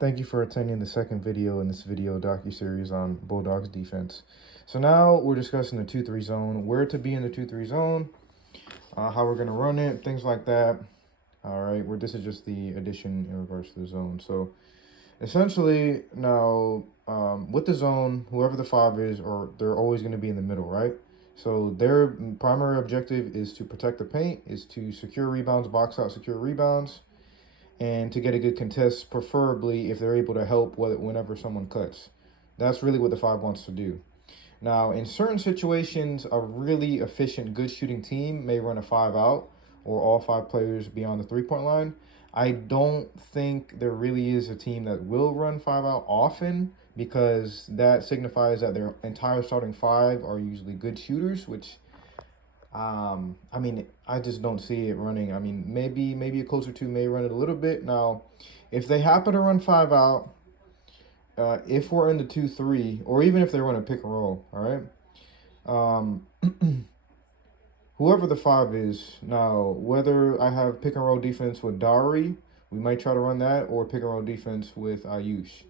Thank you for attending the second video in this video docu-series on Bulldogs defense. So now we're discussing the 2-3 zone, where to be in the 2-3 zone, how we're going to run it, things like that. All right, where this is just the addition in regards to the zone. So essentially now with the zone, whoever the 5 is, or they're always going to be in the middle, right? So their primary objective is to protect the paint, is to secure rebounds, box out, secure rebounds, and to get a good contest, preferably if they're able to help whenever someone cuts. That's really what the 5 wants to do. Now, in certain situations, a really efficient, good shooting team may run a 5 out, or all 5 players beyond the 3-point line. I don't think there really is a team that will run 5 out often, because that signifies that their entire starting 5 are usually good shooters, which I mean, I just don't see it running. I mean, maybe a closer two may run it a little bit. Now, if they happen to run 5 out, if we're in the 2-3, or even if they run a pick and roll, all right. Whoever the 5 is now, whether I have pick and roll defense with Dari, we might try to run that, or pick and roll defense with Ayush,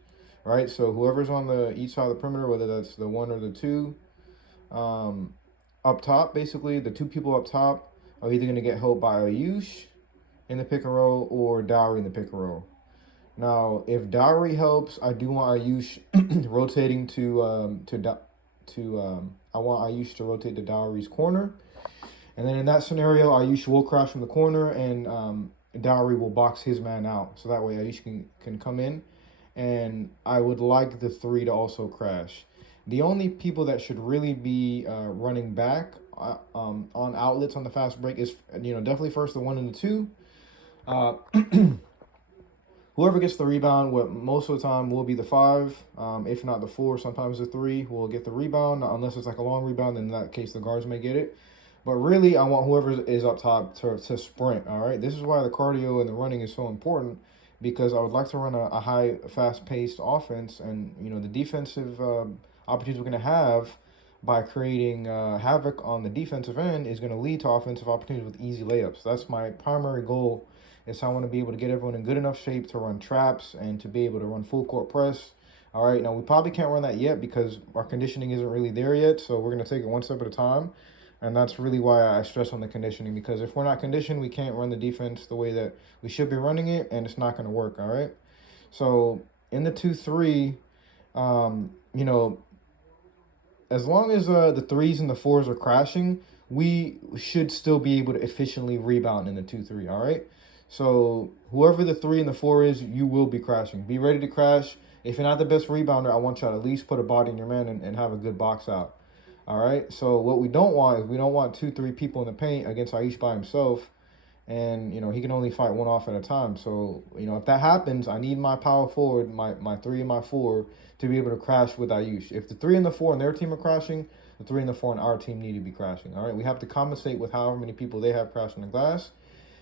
right? So whoever's on the each side of the perimeter, whether that's the 1 or the 2. Up top, basically, the 2 people up top are either going to get helped by Ayush in the pick and roll or Dowry in the pick and roll. Now, if Dowry helps, I do want Ayush rotating I want Ayush to rotate to Dowry's corner, and then in that scenario, Ayush will crash from the corner, and Dowry will box his man out, so that way Ayush can come in, and I would like the 3 to also crash. The only people that should really be running back on outlets on the fast break is, definitely first the 1 and the 2. Whoever gets the rebound, what most of the time will be the 5, if not the 4, sometimes the 3 will get the rebound, unless it's like a long rebound. Then in that case, the guards may get it. But really, I want whoever is up top to sprint, all right? This is why the cardio and the running is so important, because I would like to run a high, fast-paced offense, and, the defensive opportunities we're going to have by creating havoc on the defensive end is going to lead to offensive opportunities with easy layups. That's my primary goal, is I want to be able to get everyone in good enough shape to run traps and to be able to run full court press. All right, now we probably can't run that yet because our conditioning isn't really there yet, so we're going to take it one step at a time. And that's really why I stress on the conditioning, because if we're not conditioned, we can't run the defense the way that we should be running it, and it's not going to work, all right? So in the 2-3, as long as the 3s and the 4s are crashing, we should still be able to efficiently rebound in the 2-3, all right? So whoever the 3 and the 4 is, you will be crashing. Be ready to crash. If you're not the best rebounder, I want you to at least put a body in your man and have a good box out, all right? So what we don't want is we don't want 2-3 people in the paint against Aish by himself, and, he can only fight one off at a time. So, if that happens, I need my power forward, my 3 and my 4, to be able to crash with Ayush. If the 3 and the 4 and their team are crashing, the 3 and the 4 and our team need to be crashing, all right? We have to compensate with however many people they have crashing the glass,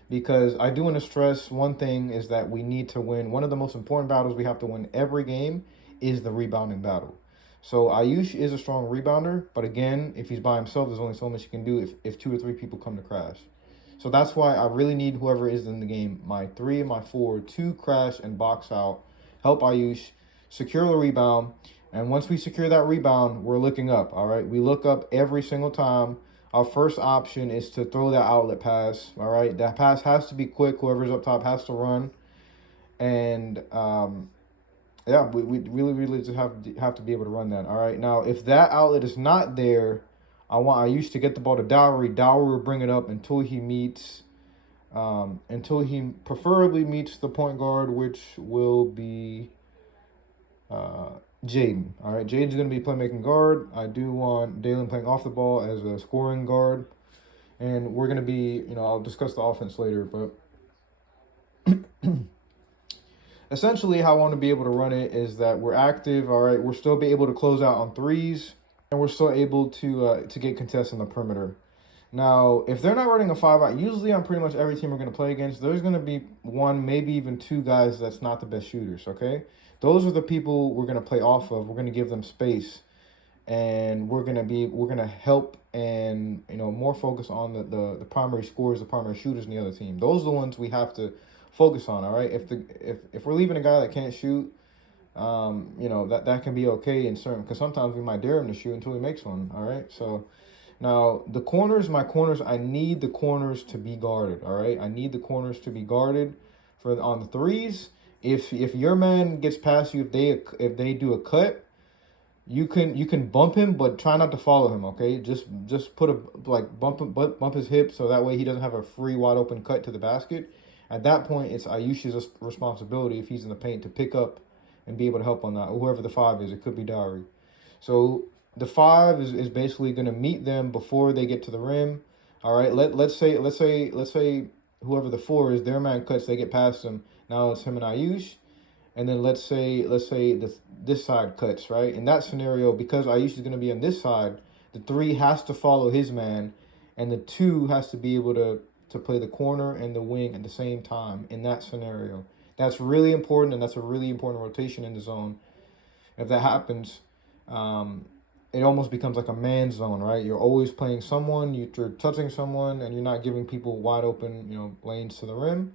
because I do want to stress one thing, is that we need to win. One of the most important battles we have to win every game is the rebounding battle. So Ayush is a strong rebounder, but again, if he's by himself, there's only so much he can do if 2 or 3 people come to crash. So that's why I really need whoever is in the game, my 3 and my 4, to crash and box out, help Ayush, secure the rebound. And once we secure that rebound, we're looking up, all right? We look up every single time. Our first option is to throw that outlet pass, all right? That pass has to be quick. Whoever's up top has to run. And, yeah, we really just have to be able to run that, all right? Now, if that outlet is not there, I used to get the ball to Dowry. Dowry will bring it up until he preferably meets the point guard, which will be Jaden. All right, Jaden's going to be playmaking guard. I do want Dalen playing off the ball as a scoring guard. And we're going to be, I'll discuss the offense later, but essentially how I want to be able to run it is that we're active, all right? We'll still be able to close out on 3s, and we're still able to get contests on the perimeter. Now, if they're not running a 5 out, usually on pretty much every team we're going to play against, there's going to be 1, maybe even 2 guys that's not the best shooters, okay? Those are the people we're going to play off of. We're going to give them space, and we're going to help and, more focus on the primary scorers, the primary shooters in the other team. Those are the ones we have to focus on, all right? If we're leaving a guy that can't shoot, you know, that can be okay in certain, because sometimes we might dare him to shoot until he makes one. All right, so now the corners, my corners, I need the corners to be guarded. All right, I need the corners to be guarded for on the threes. If your man gets past you, if they do a cut, you can bump him, but try not to follow him. Okay, just put a like bump his hip so that way he doesn't have a free wide open cut to the basket. At that point, it's Ayush's responsibility if he's in the paint to pick up and be able to help on that. Whoever the five is, it could be Dowry. So the five is basically going to meet them before they get to the rim. All right. Let's say whoever the four is, their man cuts, they get past him. Now it's him and Ayush. And then let's say this side cuts, right? In that scenario, because Ayush is going to be on this side, the three has to follow his man, and the two has to be able to play the corner and the wing at the same time in that scenario. That's really important, and that's a really important rotation in the zone. If that happens, it almost becomes like a man zone, right? You're always playing someone, you're touching someone, and you're not giving people wide open, lanes to the rim.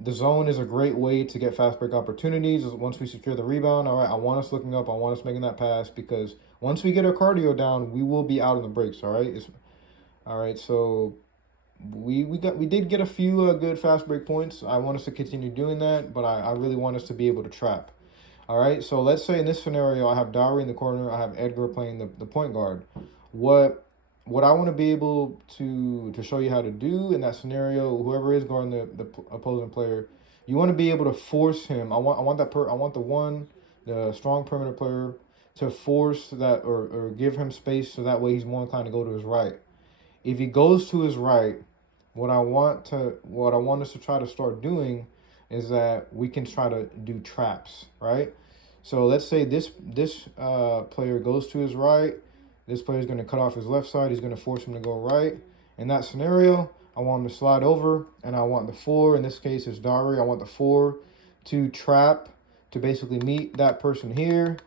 The zone is a great way to get fast break opportunities. Once we secure the rebound, all right, I want us looking up. I want us making that pass, because once we get our cardio down, we will be out in the breaks, all right? All right, so we did get a few good fast break points. I want us to continue doing that, but I really want us to be able to trap. All right, so let's say in this scenario, I have Dowry in the corner. I have Edgar playing the point guard. What I want to be able to show you how to do in that scenario, whoever is guarding the opposing player, you want to be able to force him. I want the strong perimeter player to force that or give him space so that way he's more inclined to go to his right. If he goes to his right, what I want us to try to start doing is that we can try to do traps, right? So let's say this player goes to his right. This player is going to cut off his left side. He's going to force him to go right. In that scenario, I want him to slide over, and I want the four, in this case it's Dari, I want the four to trap to basically meet that person here.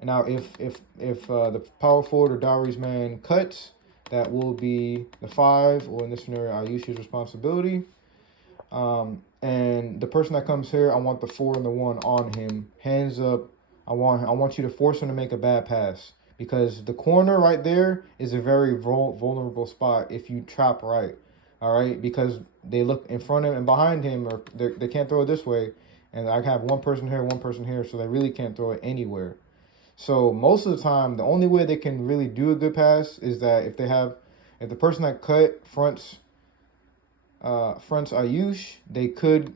And now if the power forward or Dari's man cuts, that will be the five, or in this scenario, Ayusha's responsibility. And the person that comes here, I want the four and the one on him, hands up. I want you to force him to make a bad pass, because the corner right there is a very vulnerable spot if you trap right. All right, because they look in front of him and behind him, or they can't throw it this way, and I have one person here, so they really can't throw it anywhere. So most of the time, the only way they can really do a good pass is that if the person that cut fronts Ayush, they could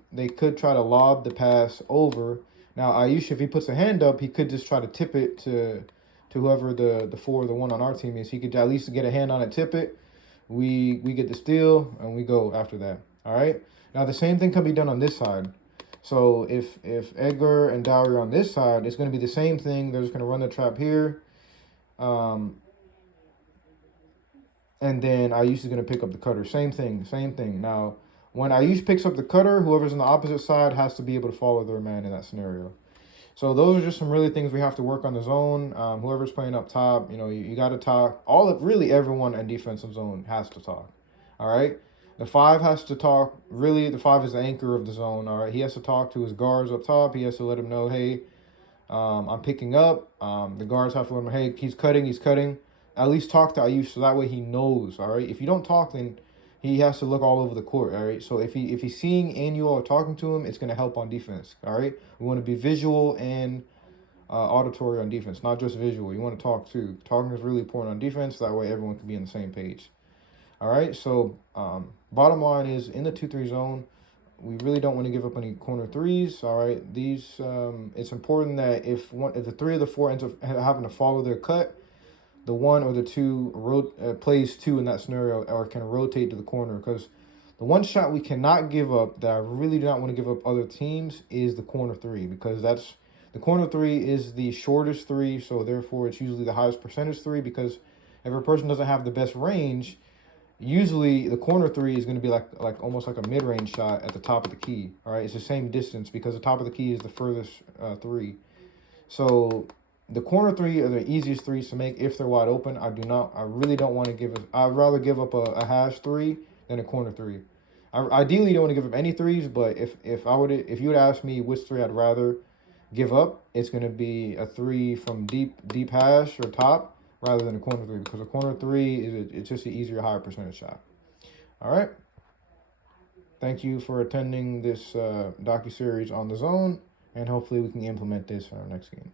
try to lob the pass over. Now Ayush, if he puts a hand up, he could just try to tip it to whoever the four or the one on our team is. He could at least get a hand on it, tip it. We get the steal, and we go after that. All right. Now the same thing can be done on this side. So if Edgar and Dowry are on this side, it's going to be the same thing. They're just going to run the trap here. And then Ayush is going to pick up the cutter. Same thing. Now, when Ayush picks up the cutter, whoever's on the opposite side has to be able to follow their man in that scenario. So those are just some really things we have to work on the zone. Whoever's playing up top, you got to talk. Really everyone in defensive zone has to talk. All right. The five has to talk. Really, the five is the anchor of the zone. All right. He has to talk to his guards up top. He has to let him know, hey, I'm picking up. The guards have to let him, hey, he's cutting. At least talk to Ayush so that way he knows. All right. If you don't talk, then he has to look all over the court. All right. So if he's seeing and you are talking to him, it's going to help on defense. All right. We want to be visual and auditory on defense, not just visual. You want to talk too. Talking is really important on defense. That way everyone can be on the same page. All right. So bottom line is, in the 2-3 zone, we really don't want to give up any corner threes. All right. These it's important that if the three or the four ends up having to follow their cut, the one or the two plays two in that scenario, or can rotate to the corner, because the one shot we cannot give up that I really do not want to give up other teams is the corner three, because the corner three is the shortest three, so therefore it's usually the highest percentage three, because if a person doesn't have the best range, usually the corner three is going to be like almost like a mid-range shot at the top of the key. All right, it's the same distance because the top of the key is the furthest three. So the corner three are the easiest threes to make if they're wide open. I really don't want to give it. I'd rather give up a hash three than a corner three. I ideally don't want to give up any threes, but if you would ask me which three I'd rather, give up, it's going to be a three from deep hash or top rather than a corner three, because a corner three it's just an easier, higher percentage shot. All right. Thank you for attending this docu-series on the zone, and hopefully we can implement this in our next game.